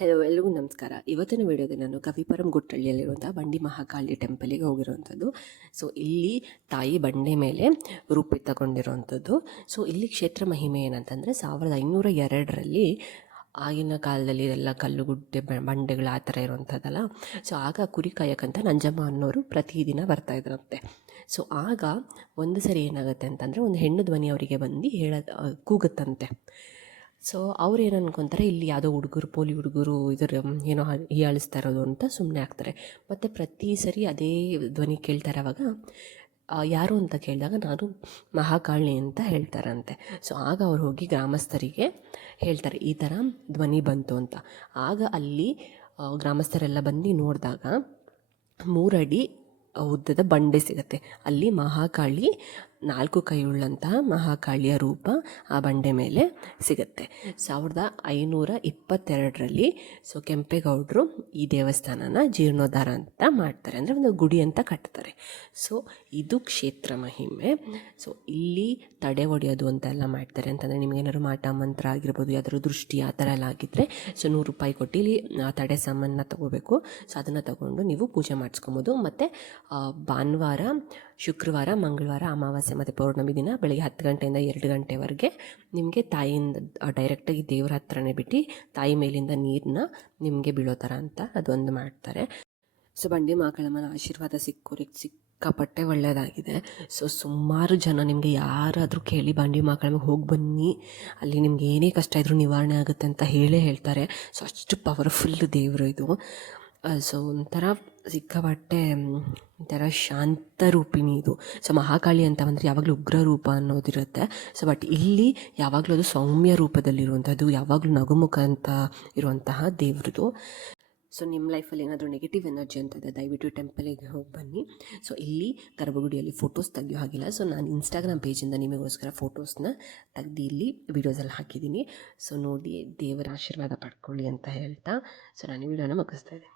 Hello, ಎಲ್ರಿಗೂ ನಮಸ್ಕಾರ. ಇವತ್ತಿನ ವಿಡಿಯೋದಲ್ಲಿ ನಾನು ಕವಿಪರಂ ಗುಟ್ಟಳ್ಳಿಯಲ್ಲಿರುವಂಥ ಬಂಡಿ ಮಹಾಕಾಳಿ ಟೆಂಪಲಿಗೆ ಹೋಗಿರುವಂಥದ್ದು. ಸೊ ಇಲ್ಲಿ ತಾಯಿ ಬಂಡೆ ಮೇಲೆ ರೂಪ ತಗೊಂಡಿರುವಂಥದ್ದು. ಸೊ ಇಲ್ಲಿ ಕ್ಷೇತ್ರ ಮಹಿಮೆ ಏನಂತಂದರೆ 1502ರಲ್ಲಿ ಆಗಿನ ಕಾಲದಲ್ಲಿ ಎಲ್ಲ ಕಲ್ಲುಗುಡ್ಡೆ ಬಂಡೆಗಳು ಆ ಥರ ಇರುವಂಥದ್ದಲ್ಲ. ಸೊ ಆಗ ಕುರಿ ಕಾಯಕ್ಕಂತ ನಂಜಮ್ಮ ಅನ್ನೋರು ಪ್ರತಿದಿನ ಬರ್ತಾಯಿದ್ರಂತೆ. ಸೊ ಆಗ ಒಂದು ಸರಿ ಏನಾಗುತ್ತೆ ಅಂತಂದರೆ ಒಂದು ಹೆಣ್ಣು ಧ್ವನಿ ಅವರಿಗೆ ಬಂದು ಕೂಗುತ್ತಂತೆ. ಸೊ ಅವ್ರು ಏನು ಅನ್ಕೊತಾರೆ, ಇಲ್ಲಿ ಯಾವುದೋ ಪೋಲಿ ಹುಡುಗರು ಇದರ ಏನೋ ಹೀಯಾಳಿಸ್ತಾ ಇರೋದು ಅಂತ ಸುಮ್ಮನೆ ಆಗ್ತಾರೆ. ಮತ್ತು ಪ್ರತಿ ಸರಿ ಅದೇ ಧ್ವನಿ ಕೇಳ್ತಾರೆ. ಅವಾಗ ಯಾರು ಅಂತ ಕೇಳಿದಾಗ ನಾನು ಮಹಾಕಾಳಿ ಅಂತ ಹೇಳ್ತಾರಂತೆ. ಸೊ ಆಗ ಅವ್ರು ಹೋಗಿ ಗ್ರಾಮಸ್ಥರಿಗೆ ಹೇಳ್ತಾರೆ ಈ ಥರ ಧ್ವನಿ ಬಂತು ಅಂತ. ಆಗ ಅಲ್ಲಿ ಗ್ರಾಮಸ್ಥರೆಲ್ಲ ಬಂದು ನೋಡಿದಾಗ 3 ಅಡಿ ಉದ್ದದ ಬಂಡೆ ಸಿಗುತ್ತೆ. ಅಲ್ಲಿ ಮಹಾಕಾಳಿ 4 ಕೈಯುಳ್ಳಂತಹ ಮಹಾಕಾಳಿಯ ರೂಪ ಆ ಬಂಡೆ ಮೇಲೆ ಸಿಗುತ್ತೆ. 1522ರಲ್ಲಿ ಸೊ ಕೆಂಪೇಗೌಡರು ಈ ದೇವಸ್ಥಾನನ ಜೀರ್ಣೋದ್ಧಾರ ಅಂತ ಮಾಡ್ತಾರೆ, ಅಂದರೆ ಒಂದು ಗುಡಿ ಅಂತ ಕಟ್ತಾರೆ. ಸೊ ಇದು ಕ್ಷೇತ್ರ ಮಹಿಮೆ. ಸೊ ಇಲ್ಲಿ ತಡೆ ಹೊಡೆಯೋದು ಅಂತೆಲ್ಲ ಮಾಡ್ತಾರೆ. ಅಂತಂದರೆ ನಿಮಗೇನಾದ್ರು ಮಾಟ ಮಂತ್ರ ಆಗಿರ್ಬೋದು, ಯಾವ್ದಾದ್ರು ದೃಷ್ಟಿ ಆ ಥರ ಎಲ್ಲ ಆಗಿದ್ದರೆ ಸೊ 100 ರೂಪಾಯಿ ಕೊಟ್ಟು ಇಲ್ಲಿ ತಡೆ ಸಾಮಾನನ್ನ ತೊಗೋಬೇಕು. ಸೊ ಅದನ್ನು ತೊಗೊಂಡು ನೀವು ಪೂಜೆ ಮಾಡಿಸ್ಕೊಬೋದು. ಮತ್ತು ಭಾನುವಾರ, ಶುಕ್ರವಾರ, ಮಂಗಳವಾರ, ಅಮಾವಾಸ್ಯೆ ಮತ್ತು ಪೌರ್ಣಮಿ ದಿನ ಬೆಳಗ್ಗೆ 10 ಗಂಟೆಯಿಂದ 2 ಗಂಟೆವರೆಗೆ ನಿಮಗೆ ತಾಯಿಯಿಂದ ಡೈರೆಕ್ಟಾಗಿ ದೇವ್ರ ಹತ್ರನೇ ಬಿಟ್ಟು ತಾಯಿ ಮೇಲಿಂದ ನೀರನ್ನ ನಿಮಗೆ ಬೀಳೋ ಥರ ಅಂತ ಅದೊಂದು ಮಾಡ್ತಾರೆ. ಸೊ ಬಂಡಿ ಮಹಾಕಾಳಮ್ಮನ ಆಶೀರ್ವಾದ ಸಿಕ್ಕಾಪಟ್ಟೆ ಒಳ್ಳೆಯದಾಗಿದೆ. ಸೊ ಸುಮಾರು ಜನ, ನಿಮಗೆ ಯಾರಾದರೂ ಕೇಳಿ ಬಂಡಿ ಮಹಾಕಾಳಮ್ಮಗೆ ಹೋಗಿ ಬನ್ನಿ, ಅಲ್ಲಿ ನಿಮ್ಗೆ ಏನೇ ಕಷ್ಟ ಇದ್ರೂ ನಿವಾರಣೆ ಆಗುತ್ತೆ ಅಂತ ಹೇಳ್ತಾರೆ. ಸೊ ಅಷ್ಟು ಪವರ್ಫುಲ್ ದೇವರು ಇದು. ಸೊ ಒಂಥರ ಸಿಕ್ಕಾಪಟ್ಟೆ ಒಂಥರ ಶಾಂತ ರೂಪಿಣಿ ಇದು. ಸೊ ಮಹಾಕಾಳಿ ಅಂತ ಬಂದರೆ ಯಾವಾಗಲೂ ಉಗ್ರ ರೂಪ ಅನ್ನೋದಿರುತ್ತೆ. ಸೊ ಬಟ್ ಇಲ್ಲಿ ಯಾವಾಗಲೂ ಅದು ಸೌಮ್ಯ ರೂಪದಲ್ಲಿರುವಂಥದ್ದು, ಯಾವಾಗಲೂ ನಗುಮುಖ ಅಂತ ಇರುವಂತಹ ದೇವ್ರದ್ದು. ಸೊ ನಿಮ್ಮ ಲೈಫಲ್ಲಿ ಏನಾದರೂ ನೆಗೆಟಿವ್ ಎನರ್ಜಿ ಅಂತ ಇದೆ, ದಯವಿಟ್ಟು ಟೆಂಪಲಿಗೆ ಹೋಗಿ ಬನ್ನಿ. ಸೊ ಇಲ್ಲಿ ಗರ್ಭಗುಡಿಯಲ್ಲಿ ಫೋಟೋಸ್ ತೆಗಿಯೋ ಹಾಗಿಲ್ಲ. ಸೊ ನಾನು ಇನ್ಸ್ಟಾಗ್ರಾಮ್ ಪೇಜಿಂದ ನಿಮಗೋಸ್ಕರ ಫೋಟೋಸ್ನ ತೆಗ್ದು ಇಲ್ಲಿ ವೀಡಿಯೋಸಲ್ಲಿ ಹಾಕಿದ್ದೀನಿ. ಸೊ ನೋಡಿ ದೇವರ ಆಶೀರ್ವಾದ ಪಡ್ಕೊಳ್ಳಿ ಅಂತ ಹೇಳ್ತಾ ಸೊ ನಾನು ವಿಡಿಯೋನ ಮುಗಿಸ್ತಾ ಇದ್ದೀನಿ.